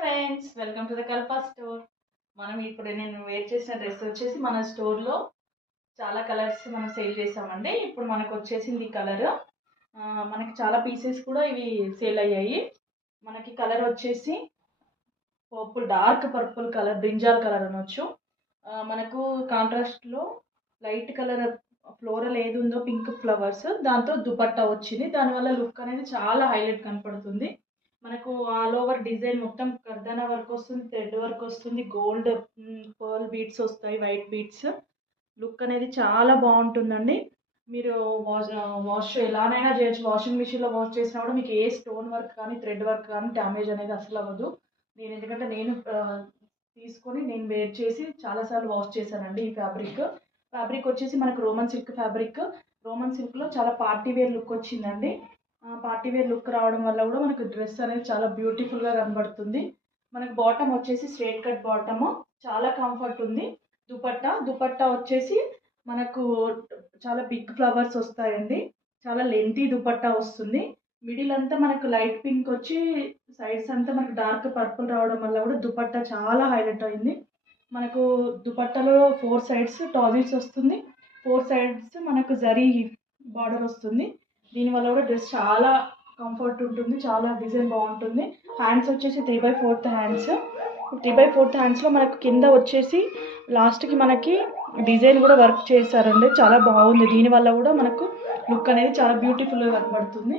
Friends, welcome to the Kalpa store. మనం ఇప్పుడు నేను వేర్ చేసిన డ్రెస్ వచ్చేసి మన స్టోర్లో చాలా కలర్స్ మనం సేల్ చేసామండి. ఇప్పుడు మనకు వచ్చేసింది ఈ కలర్. మనకి చాలా పీసెస్ కూడా ఇవి సేల్ అయ్యాయి. మనకి కలర్ వచ్చేసి purple, dark purple colour, brinjal colour అనొచ్చు. మనకు కాంట్రాస్ట్లో లైట్ కలర్ ఫ్లోరల్ ఏది ఉందో పింక్ ఫ్లవర్స్ దాంతో దుపట్టా వచ్చింది. దానివల్ల లుక్ అనేది చాలా హైలైట్ కనపడుతుంది. మనకు ఆల్ ఓవర్ డిజైన్ మొత్తం కర్దానా వర్క్ వస్తుంది, థ్రెడ్ వర్క్ వస్తుంది, గోల్డ్ పర్ల్ బీడ్స్ వస్తాయి, వైట్ బీడ్స్. లుక్ అనేది చాలా బాగుంటుందండి. మీరు వాష్ ఎలానైనా చేయొచ్చు. వాషింగ్ మిషన్లో వాష్ చేసినా కూడా మీకు ఏ స్టోన్ వర్క్ కానీ థ్రెడ్ వర్క్ కానీ డ్యామేజ్ అనేది అసలు అవ్వదు. ఎందుకంటే నేను తీసుకొని నేను వేర్ చేసి చాలాసార్లు వాష్ చేశానండి. ఈ ఫ్యాబ్రిక్ వచ్చేసి మనకు రోమన్ సిల్క్ ఫ్యాబ్రిక్. రోమన్ సిల్క్లో చాలా పార్టీ వేర్ లుక్ వచ్చిందండి. పార్టీ వేర్ లుక్ రావడం వల్ల కూడా మనకు డ్రెస్ అనేది చాలా బ్యూటిఫుల్గా కనబడుతుంది. మనకు బాటమ్ వచ్చేసి స్ట్రైట్ కట్ బాటము, చాలా కంఫర్ట్ ఉంది. దుపట్టా వచ్చేసి మనకు చాలా బిగ్ ఫ్లవర్స్ వస్తాయండి. చాలా లెంతీ దుపట్టా వస్తుంది. మిడిల్ అంతా మనకు లైట్ పింక్ వచ్చి సైడ్స్ అంతా మనకు డార్క్ పర్పుల్ రావడం వల్ల కూడా దుపట్టా చాలా హైలైట్ అయింది. మనకు దుపట్టాలో 4 సైడ్స్ టాజిల్స్ వస్తుంది, 4 సైడ్స్ మనకు జరీ బార్డర్ వస్తుంది. దీనివల్ల కూడా డ్రెస్ చాలా కంఫర్ట్ ఉంటుంది, చాలా డిజైన్ బాగుంటుంది. హ్యాండ్స్ వచ్చేసి 3/4 హ్యాండ్స్. 3/4 హ్యాండ్స్లో మనకు కింద వచ్చేసి లాస్ట్కి మనకి డిజైన్ కూడా వర్క్ చేశారండి. చాలా బాగుంది. దీనివల్ల కూడా మనకు లుక్ అనేది చాలా బ్యూటిఫుల్గా కనబడుతుంది.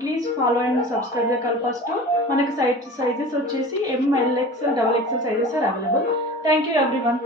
Please follow and subscribe the Kalpa store. మనకి సైజెస్ వచ్చేసి ML, XL, XXL sizes are available. Thank you everyone.